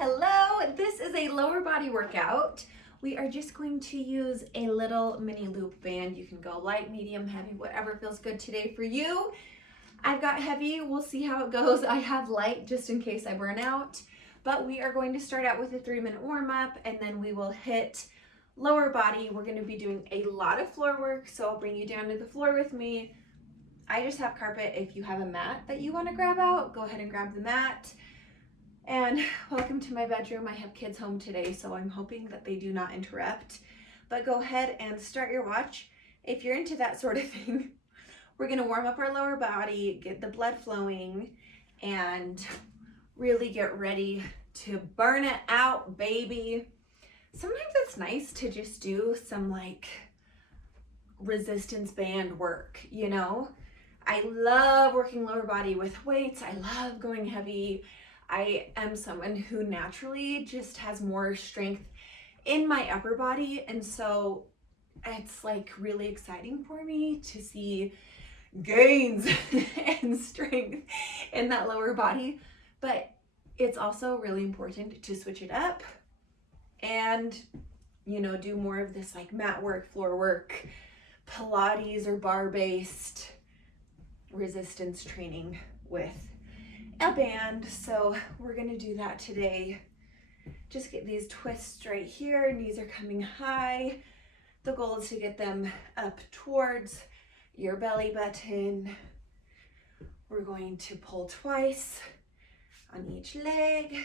Hello, this is a lower body workout. We are just going to use a little mini loop band. You can go light, medium, heavy, whatever feels good today for you. I've got heavy, we'll see how it goes. I have light just in case I burn out, but we are going to start out with a 3-minute warm up and then we will hit lower body. We're gonna be doing a lot of floor work, so I'll bring you down to the floor with me. I just have carpet. If you have a mat that you wanna grab out, go ahead and grab the mat. And welcome to my bedroom. I have kids home today, so I'm hoping that they do not interrupt. But go ahead and start your watch. If you're into that sort of thing, we're gonna warm up our lower body, get the blood flowing, and really get ready to burn it out, baby. Sometimes it's nice to just do some like resistance band work, you know? I love working lower body with weights. I love going heavy. I am someone who naturally just has more strength in my upper body, and so it's like really exciting for me to see gains and strength in that lower body. But it's also really important to switch it up and, you know, do more of this like mat work, floor work, Pilates or bar-based resistance training with a band. So we're gonna do that today. Just get these twists right here. Knees are coming high. The goal is to get them up towards your belly button. We're going to pull twice on each leg.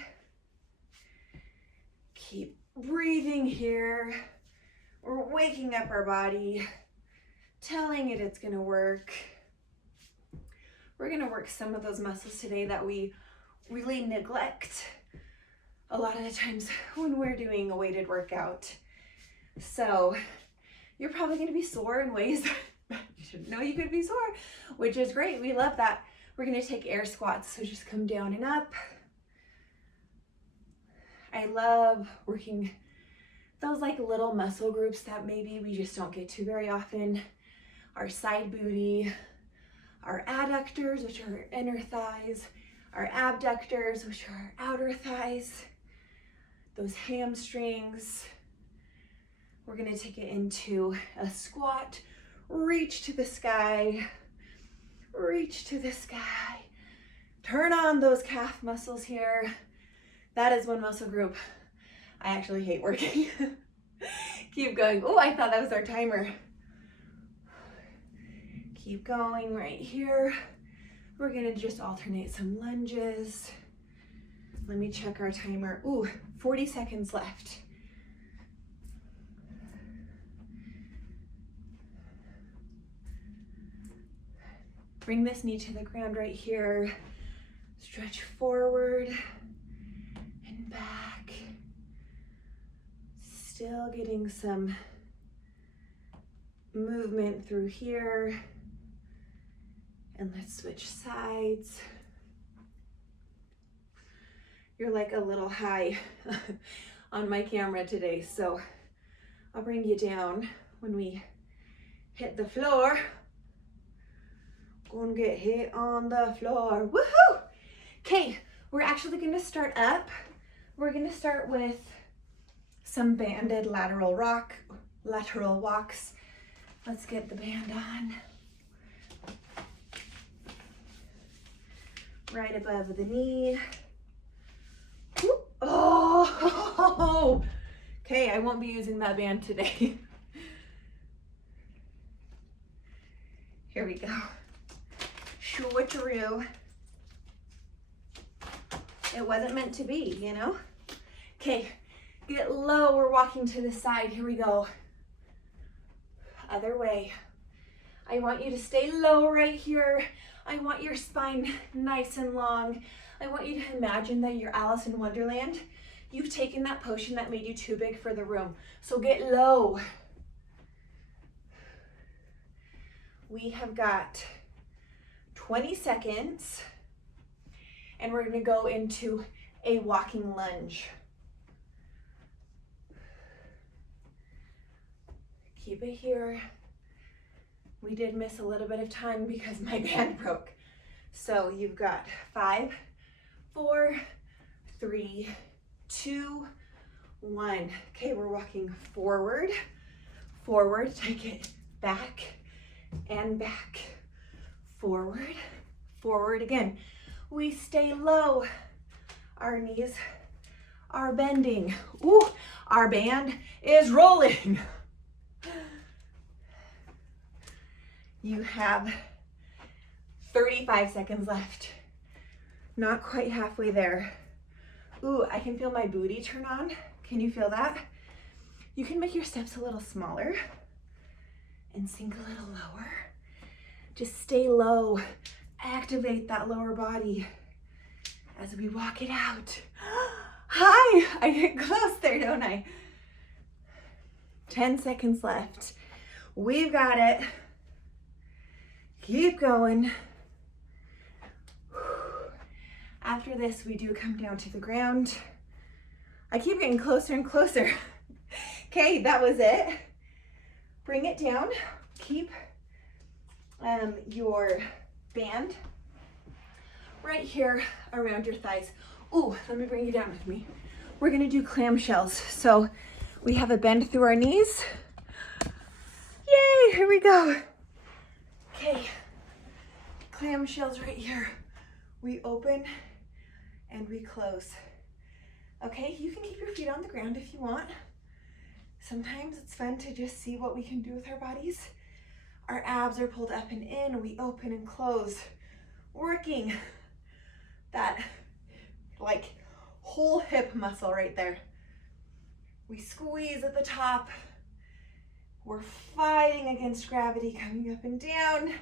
Keep breathing here. We're waking up our body, telling it it's gonna work. We're gonna work some of those muscles today that we really neglect a lot of the times when we're doing a weighted workout. So you're probably gonna be sore in ways that you didn't know you could be sore, which is great. We love that. We're gonna take air squats, so just come down and up. I love working those like little muscle groups that maybe we just don't get to very often. Our side booty, our adductors, which are our inner thighs, our abductors, which are our outer thighs, those hamstrings. We're gonna take it into a squat, reach to the sky, reach to the sky. Turn on those calf muscles here. That is one muscle group I actually hate working. Keep going. Oh, I thought that was our timer. Keep going right here. We're gonna just alternate some lunges. Let me check our timer. Ooh, 40 seconds left. Bring this knee to the ground right here. Stretch forward and back. Still getting some movement through here. And let's switch sides. You're like a little high on my camera today, so I'll bring you down when we hit the floor. Gonna get hit on the floor. Woohoo! Okay, we're actually gonna start up. We're gonna start with some banded lateral walks. Let's get the band on. Right above the knee. Oh, okay, I won't be using that band today. Here we go. Switcheroo. It wasn't meant to be, you know? Okay, get low. We're walking to the side. Here we go. Other way. I want you to stay low right here. I want your spine nice and long. I want you to imagine that you're Alice in Wonderland. You've taken that potion that made you too big for the room. So get low. We have got 20 seconds and we're gonna go into a walking lunge. Keep it here. We did miss a little bit of time because my band broke. So you've got 5, 4, 3, 2, 1. Okay, we're walking forward, forward, take it back and back, forward, forward again. We stay low. Our knees are bending. Ooh, our band is rolling. You have 35 seconds left. Not quite halfway there. Ooh, I can feel my booty turn on. Can you feel that? You can make your steps a little smaller and sink a little lower. Just stay low. Activate that lower body as we walk it out. Hi, I get close there, don't I? 10 seconds left. We've got it. Keep going. After this, we do come down to the ground. I keep getting closer and closer. Okay, that was it. Bring it down. Keep your band right here around your thighs. Ooh, let me bring you down with me. We're gonna do clamshells. So we have a bend through our knees. Yay, here we go. Okay, clamshells right here. We open and we close. Okay, you can keep your feet on the ground if you want. Sometimes it's fun to just see what we can do with our bodies. Our abs are pulled up and in, we open and close, working that like whole hip muscle right there. We squeeze at the top. We're fighting against gravity, coming up and down.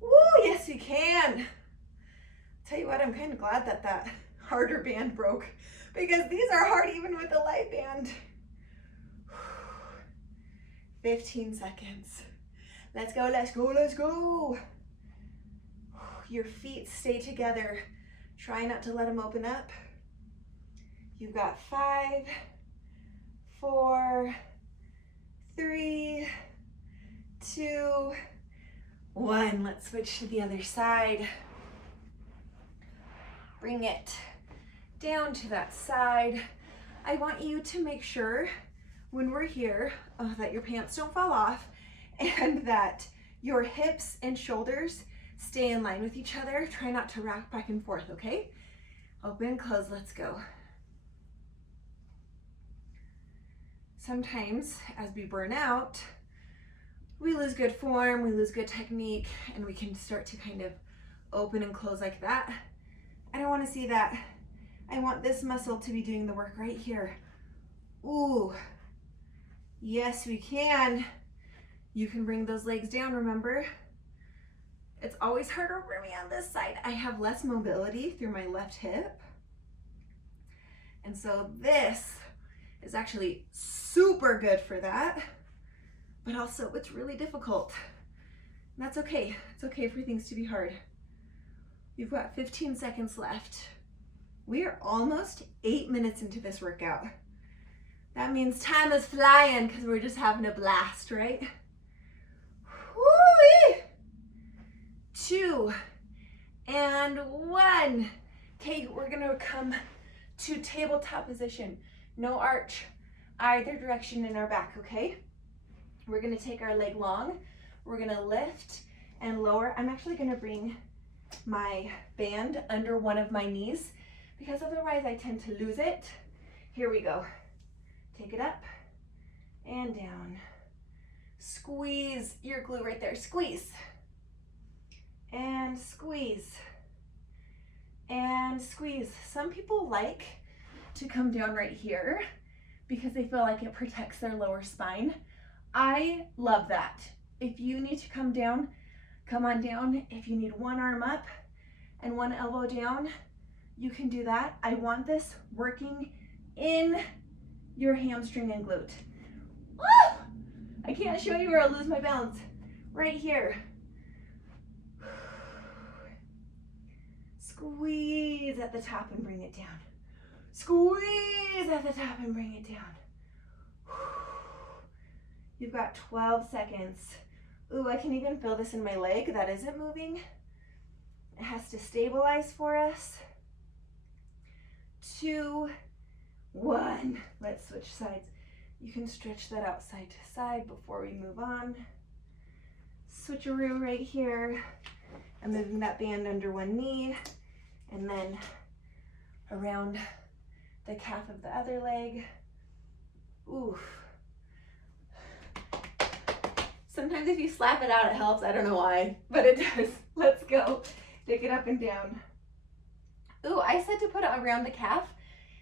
Woo, yes you can. Tell you what, I'm kind of glad that that harder band broke, because these are hard even with the light band. 15 seconds. Let's go, let's go, let's go. Your feet stay together. Try not to let them open up. You've got 5, 4, 3, 2, 1. Let's switch to the other side. Bring it down to that side. I want you to make sure when we're here that your pants don't fall off and that your hips and shoulders stay in line with each other. Try not to rock back and forth, okay? Open, close, let's go. Sometimes as we burn out, we lose good form, we lose good technique, and we can start to kind of open and close like that. I don't want to see that. I want this muscle to be doing the work right here. Ooh, yes we can. You can bring those legs down, remember? It's always harder for me on this side. I have less mobility through my left hip. And so this is actually super good for that, but also it's really difficult. And that's okay. It's okay for things to be hard. You've got 15 seconds left. We are almost 8 minutes into this workout. That means time is flying because we're just having a blast, right? Woo-wee! 2 and 1. Okay, we're gonna come to tabletop position. No arch either direction in our back, okay? We're gonna take our leg long. We're gonna lift and lower. I'm actually gonna bring my band under one of my knees because otherwise I tend to lose it. Here we go. Take it up and down. Squeeze your glute right there. Squeeze. And squeeze. And squeeze. Some people like to come down right here because they feel like it protects their lower spine. I love that. If you need to come down, come on down. If you need one arm up and one elbow down, you can do that. I want this working in your hamstring and glute. Woo! I can't show you or I'll lose my balance. Right here. Squeeze at the top and bring it down. Squeeze at the top and bring it down. You've got 12 seconds. Ooh, I can even feel this in my leg that isn't moving. It has to stabilize for us. 2, 1. Let's switch sides. You can stretch that out side to side before we move on. Switcheroo right here. I'm moving that band under one knee and then around the calf of the other leg. Oof. Sometimes if you slap it out, it helps. I don't know why, but it does. Let's go. Take it up and down. Ooh, I said to put it around the calf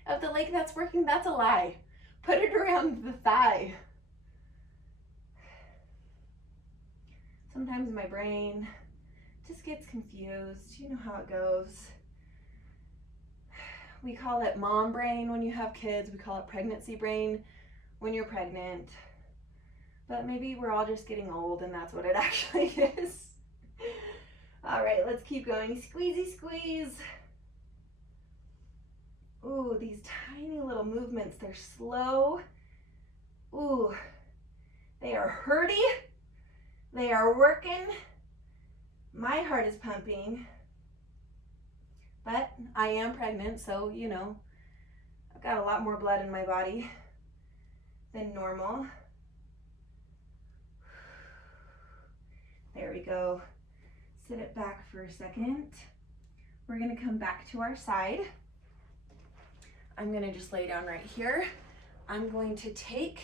of the leg that's working. That's a lie. Put it around the thigh. Sometimes my brain just gets confused. You know how it goes. We call it mom brain when you have kids. We call it pregnancy brain when you're pregnant. But maybe we're all just getting old and that's what it actually is. All right, let's keep going. Squeezy squeeze. Ooh, these tiny little movements, they're slow. Ooh, they are hurty. They are working. My heart is pumping. But I am pregnant, so, you know, I've got a lot more blood in my body than normal. There we go. Sit it back for a second. We're gonna come back to our side. I'm gonna just lay down right here. I'm going to take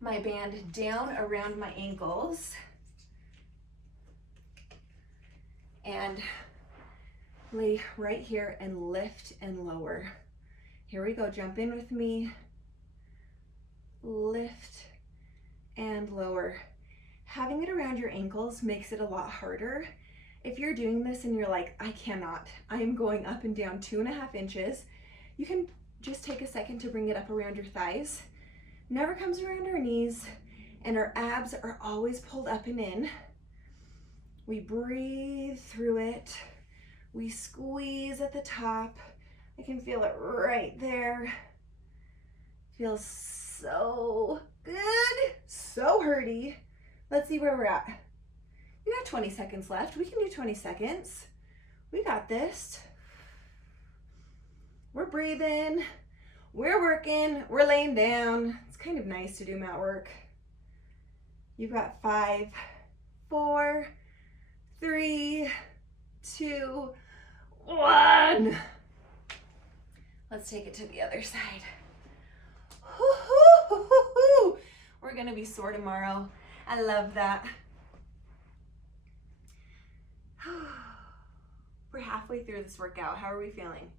my band down around my ankles and lay right here and lift and lower. Here we go, jump in with me. Lift and lower. Having it around your ankles makes it a lot harder. If you're doing this and you're like, I cannot, I am going up and down 2.5 inches, you can just take a second to bring it up around your thighs. Never comes around our knees, and our abs are always pulled up and in. We breathe through it. We squeeze at the top. I can feel it right there. Feels so good, so hurty. Let's see where we're at. We got 20 seconds left. We can do 20 seconds. We got this. We're breathing, we're working, we're laying down. It's kind of nice to do mat work. You've got 5, 4, 3, 2, 1. Let's take it to the other side. We're gonna be sore tomorrow. I love that. We're halfway through this workout. How are we feeling?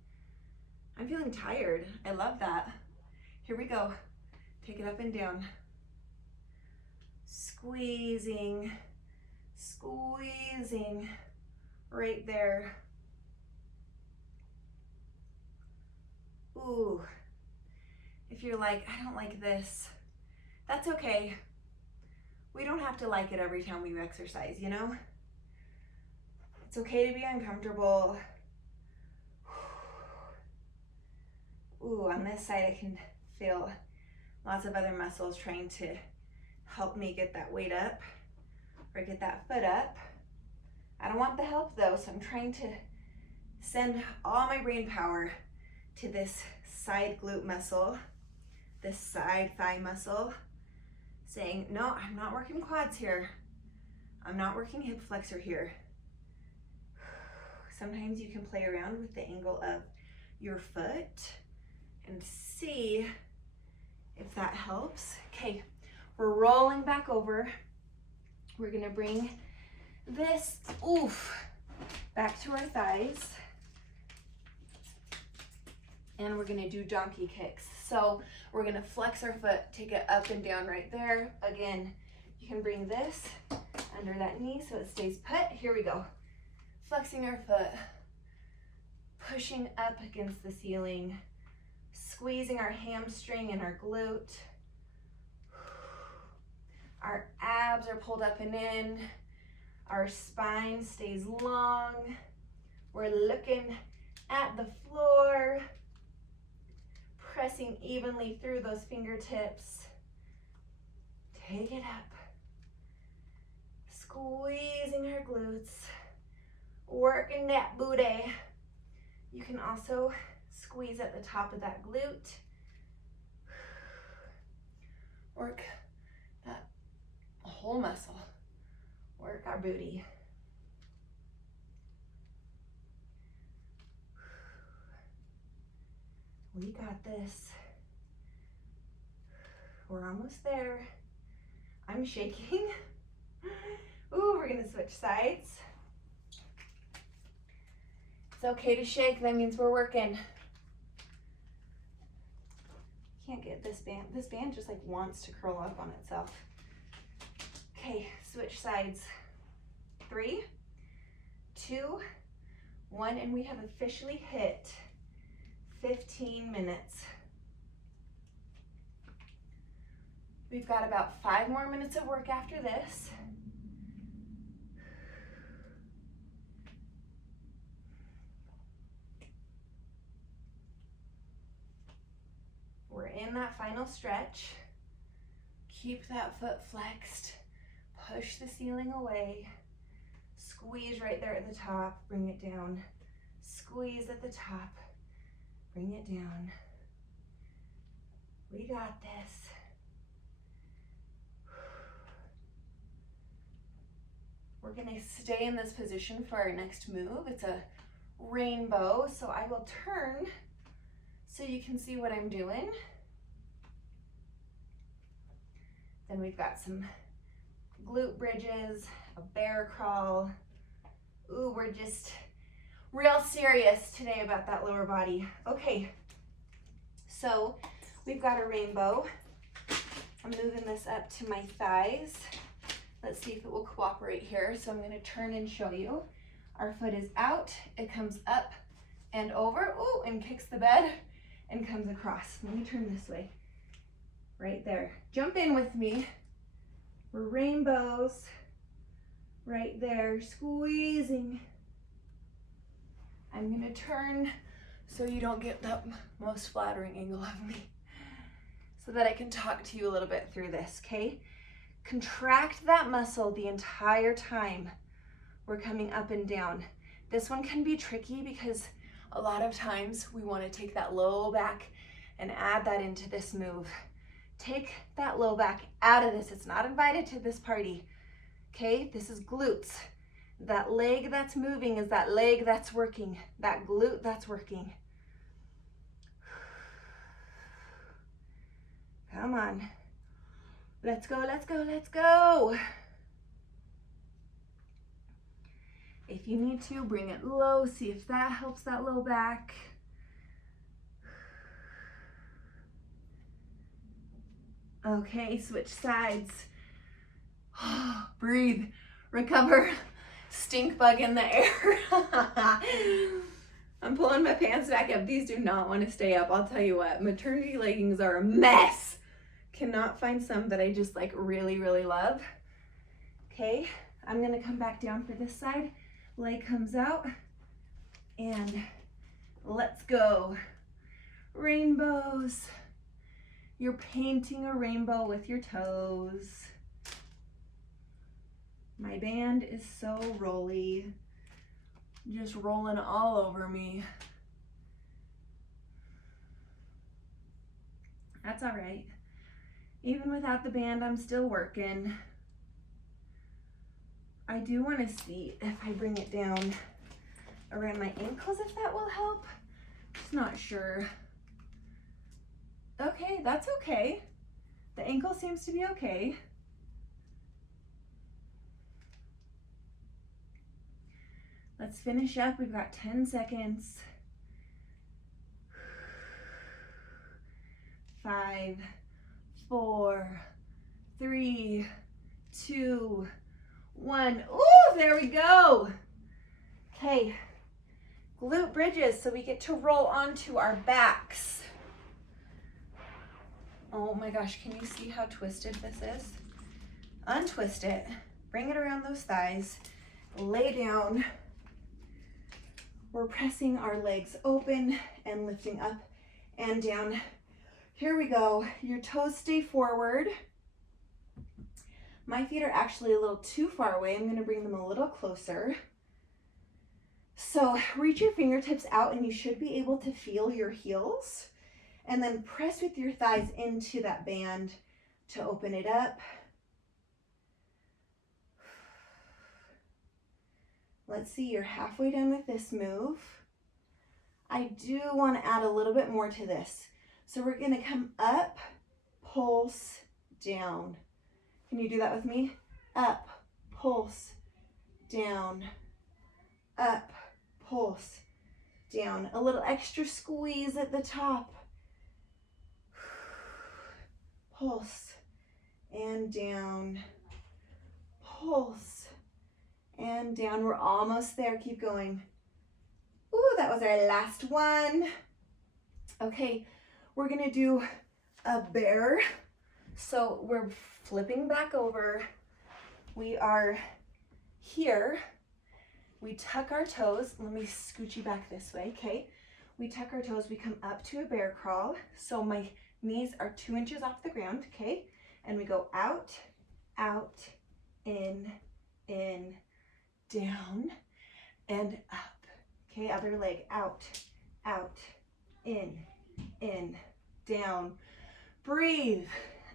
I'm feeling tired. I love that. Here we go. Take it up and down. Squeezing, squeezing right there. Ooh. If you're like, I don't like this, that's okay. We don't have to like it every time we exercise, you know? It's okay to be uncomfortable. Ooh, on this side I can feel lots of other muscles trying to help me get that weight up or get that foot up. I don't want the help though, so I'm trying to send all my brain power to this side glute muscle, this side thigh muscle, saying, no, I'm not working quads here. I'm not working hip flexor here. Sometimes you can play around with the angle of your foot and see if that helps. Okay, we're rolling back over. We're gonna bring this, back to our thighs. And we're gonna do donkey kicks. So we're gonna flex our foot, take it up and down right there. Again, you can bring this under that knee so it stays put. Here we go. Flexing our foot, pushing up against the ceiling, squeezing our hamstring and our glute. Our abs are pulled up and in. Our spine stays long. We're looking at the floor, pressing evenly through those fingertips. Take it up. Squeezing our glutes, working that booty. You can also squeeze at the top of that glute Work that whole muscle. Work our booty. We got this. We're almost there. I'm shaking. Ooh, we're gonna switch sides. It's okay to shake, that means we're working. Can't get this band. This band just like wants to curl up on itself. Okay, switch sides. 3, 2, 1, and we have officially hit 15 minutes. We've got about 5 more minutes of work after this. We're in that final stretch. Keep that foot flexed. Push the ceiling away. Squeeze right there at the top, bring it down. Squeeze at the top, bring it down. We got this. We're gonna stay in this position for our next move. It's a rainbow, so I will turn so you can see what I'm doing. Then we've got some glute bridges, a bear crawl. Ooh, we're just real serious today about that lower body. Okay, so we've got a rainbow. I'm moving this up to my thighs. Let's see if it will cooperate here. So I'm gonna turn and show you. Our foot is out, it comes up and over, ooh, and kicks the bed and comes across. Let me turn this way. Right there. Jump in with me. We're rainbows. Right there, squeezing. I'm gonna turn so you don't get that most flattering angle of me, so that I can talk to you a little bit through this, okay? Contract that muscle the entire time we're coming up and down. This one can be tricky because a lot of times we want to take that low back and add that into this move. Take that low back out of this. It's not invited to this party, okay? This is glutes. That leg that's moving is that leg that's working, that glute that's working. Come on. Let's go, let's go, let's go. If you need to, bring it low. See if that helps that low back. Okay, switch sides. Breathe, recover. Stink bug in the air. I'm pulling my pants back up. These do not want to stay up. I'll tell you what, maternity leggings are a mess. Cannot find some that I just like really, really love. Okay, I'm gonna come back down for this side. Leg comes out and let's go. Rainbows. You're painting a rainbow with your toes. My band is so rolly, just rolling all over me. That's all right. Even without the band, I'm still working. I do want to see if I bring it down around my ankles, if that will help. Just not sure. Okay, that's okay. The ankle seems to be okay. Let's finish up. We've got 10 seconds. 5, 4, 3, 2, 1. Ooh, there we go. Okay, glute bridges, so we get to roll onto our backs. Oh my gosh, can you see how twisted this is? Untwist it, bring it around those thighs, lay down. We're pressing our legs open and lifting up and down. Here we go. Your toes stay forward. My feet are actually a little too far away. I'm going to bring them a little closer. So reach your fingertips out and you should be able to feel your heels. And then press with your thighs into that band to open it up. Let's see, you're halfway done with this move. I do want to add a little bit more to this. So we're going to come up, pulse, down. Can you do that with me? Up, pulse, down, up, pulse, down. A little extra squeeze at the top. Pulse and down, pulse and down. We're almost there. Keep going. Ooh, that was our last one. Okay, we're gonna do a bear. So we're flipping back over. We are here. We tuck our toes. Let me scooch you back this way, okay? We tuck our toes, we come up to a bear crawl. So my knees are 2 inches off the ground, okay? And we go out, out, in, down, and up. Okay, other leg, out, out, in, down. Breathe,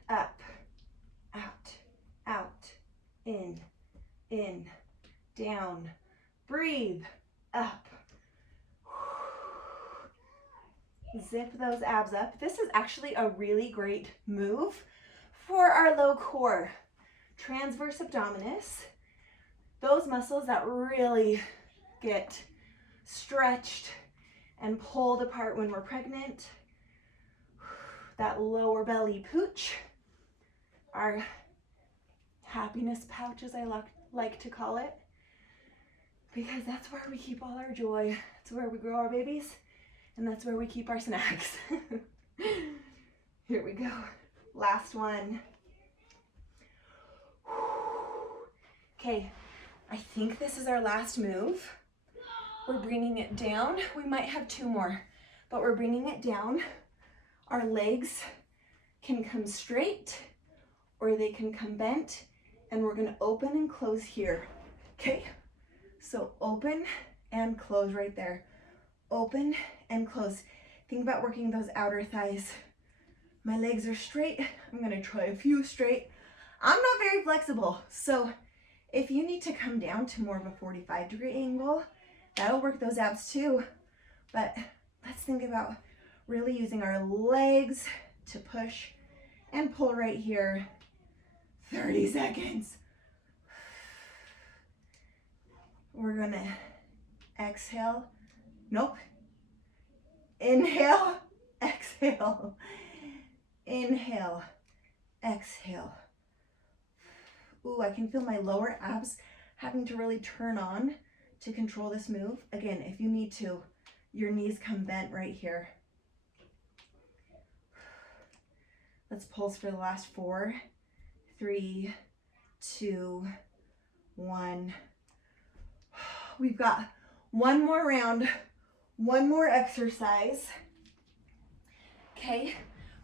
up, out, out, in, down. Breathe, up. Zip those abs up. This is actually a really great move for our low core. Transverse abdominis, those muscles that really get stretched and pulled apart when we're pregnant. That lower belly pooch, our happiness pouch, as I like to call it, because that's where we keep all our joy. It's where we grow our babies, and that's where we keep our snacks. Here we go. Last one. Okay, I think this is our last move. We're bringing it down. We might have 2 more, but we're bringing it down. Our legs can come straight or they can come bent, and we're gonna open and close here, okay? So open and close right there. Open and close. Think about working those outer thighs. My legs are straight. I'm gonna try a few straight. I'm not very flexible, so if you need to come down to more of a 45-degree angle, that'll work those abs too. But let's think about really using our legs to push and pull right here. 30 seconds. We're gonna exhale. Nope. Inhale, exhale. Inhale, exhale. Ooh, I can feel my lower abs having to really turn on to control this move. Again, if you need to, your knees come bent right here. Let's pulse for the last 4, 3, 2, 1. We've got one more round, one more exercise. Okay,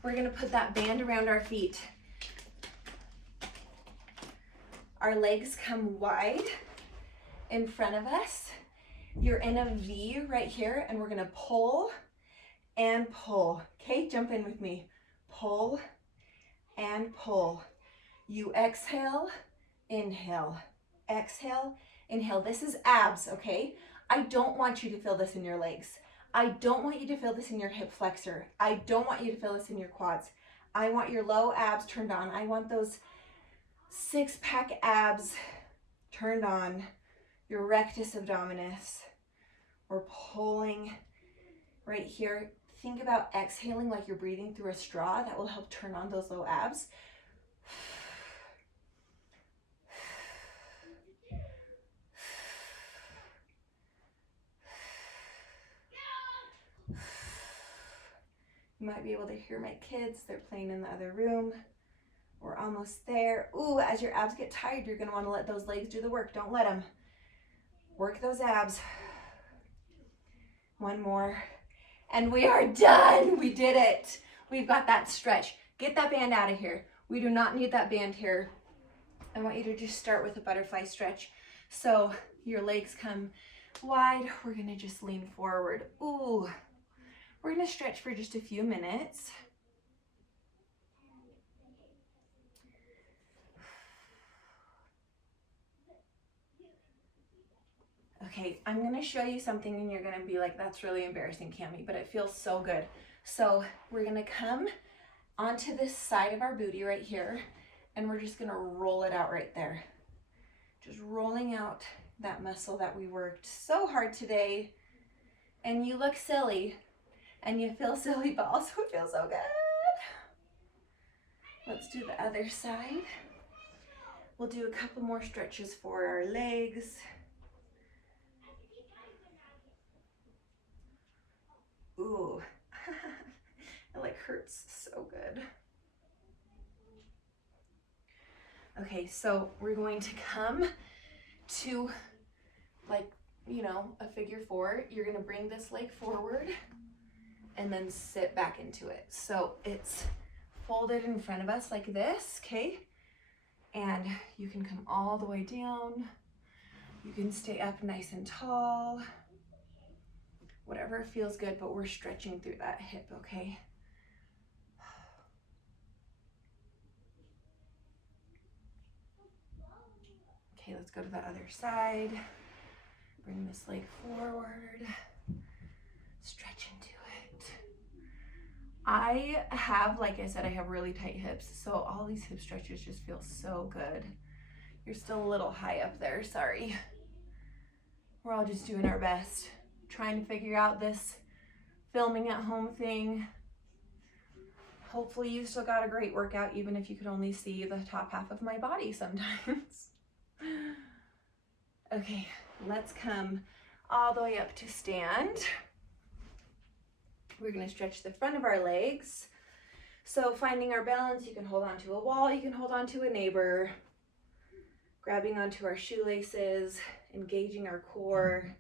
we're gonna put that band around our feet. Our legs come wide in front of us. You're in a V right here, and we're gonna pull and pull. Okay, jump in with me. Pull and pull. You exhale, inhale, exhale, inhale. This is abs, okay? I don't want you to feel this in your legs. I don't want you to feel this in your hip flexor. I don't want you to feel this in your quads. I want your low abs turned on. I want those 6-pack abs turned on. Your rectus abdominis. We're pulling right here. Think about exhaling like you're breathing through a straw. That will help turn on those low abs. You might be able to hear my kids. They're playing in the other room. We're almost there. Ooh, as your abs get tired, you're gonna wanna let those legs do the work. Don't let them. Work those abs. One more. And we are done. We did it. We've got that stretch. Get that band out of here. We do not need that band here. I want you to just start with a butterfly stretch. So your legs come wide. We're gonna just lean forward. Ooh. We're gonna stretch for just a few minutes. Okay, I'm gonna show you something and you're gonna be like, that's really embarrassing, Cami, but it feels so good. So we're gonna come onto this side of our booty right here, and we're just gonna roll it out right there. Just rolling out that muscle that we worked so hard today. And you look silly, and you feel silly, but also it feels so good. Let's do the other side. We'll do a couple more stretches for our legs. Ooh, it like hurts so good. Okay, so we're going to come to like, you know, a figure four. You're gonna bring this leg forward and then sit back into it. So it's folded in front of us like this, okay? And you can come all the way down. You can stay up nice and tall. Whatever feels good, but we're stretching through that hip, okay? Okay, let's go to the other side. Bring this leg forward. Stretch into it. I have, like I said, I have really tight hips, so all these hip stretches just feel so good. You're still a little high up there, sorry. We're all just doing our best, trying to figure out this filming at home thing. Hopefully you still got a great workout, even if you could only see the top half of my body sometimes. Okay, let's come all the way up to stand. We're gonna stretch the front of our legs. So finding our balance, you can hold on to a wall, you can hold on to a neighbor, grabbing onto our shoelaces, engaging our core,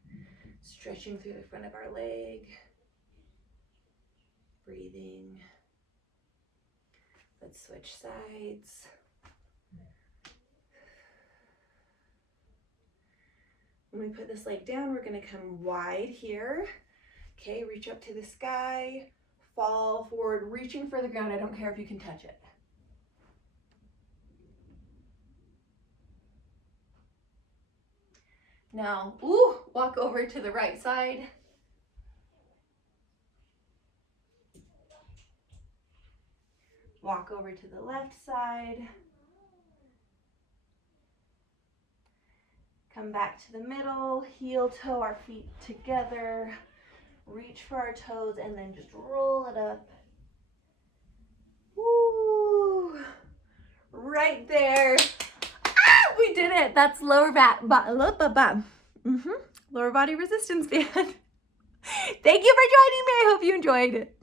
stretching through the front of our leg, breathing. Let's switch sides. When we put this leg down, we're gonna come wide here. Okay, reach up to the sky, fall forward, reaching for the ground. I don't care if you can touch it. Now, walk over to the right side. Walk over to the left side. Come back to the middle, heel toe our feet together. Reach for our toes and then just roll it up. Woo! Right there. Ah, we did it. That's lower body resistance band. Thank you for joining me. I hope you enjoyed it.